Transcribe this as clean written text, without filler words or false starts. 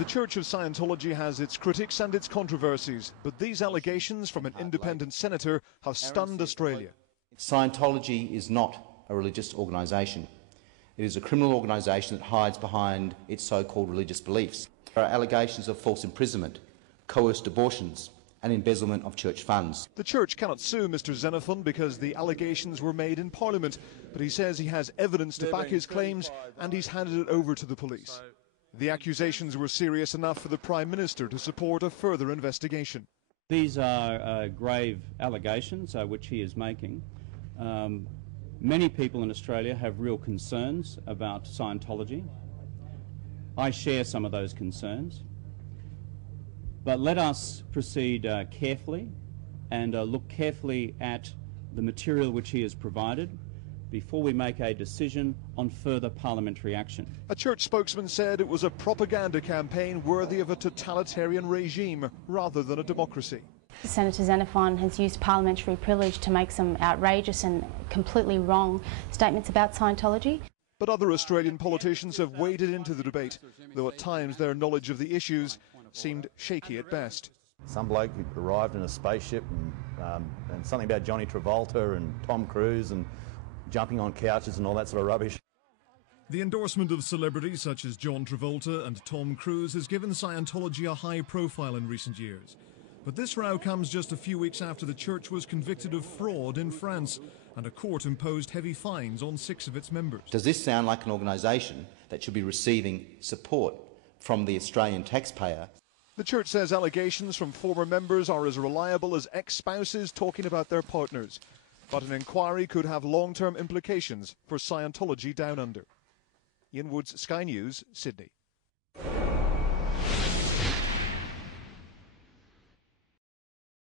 The Church of Scientology has its critics and its controversies, but these allegations from an independent senator have stunned Australia. Scientology is not a religious organisation. It is a criminal organisation that hides behind its so-called religious beliefs. There are allegations of false imprisonment, coerced abortions and embezzlement of church funds. The church cannot sue Mr Xenophon because the allegations were made in Parliament, but he says he has evidence to back his claims and he's handed it over to the police. The accusations were serious enough for the Prime Minister to support a further investigation. These are grave allegations which he is making. Many people in Australia have real concerns about Scientology. I share some of those concerns. But let us proceed carefully and look carefully at the material which he has provided before we make a decision on further parliamentary action. A church spokesman said it was a propaganda campaign worthy of a totalitarian regime rather than a democracy. Senator Xenophon has used parliamentary privilege to make some outrageous and completely wrong statements about Scientology. But other Australian politicians have waded into the debate, though at times their knowledge of the issues seemed shaky at best. Some bloke who arrived in a spaceship and something about Johnny Travolta and Tom Cruise and jumping on couches and all that sort of rubbish. The endorsement of celebrities such as John Travolta and Tom Cruise has given Scientology a high profile in recent years. But this row comes just a few weeks after the church was convicted of fraud in France and a court imposed heavy fines on 6 of its members. Does this sound like an organisation that should be receiving support from the Australian taxpayer? The church says allegations from former members are as reliable as ex-spouses talking about their partners. But an inquiry could have long-term implications for Scientology down under. Ian Woods, Sky News, Sydney.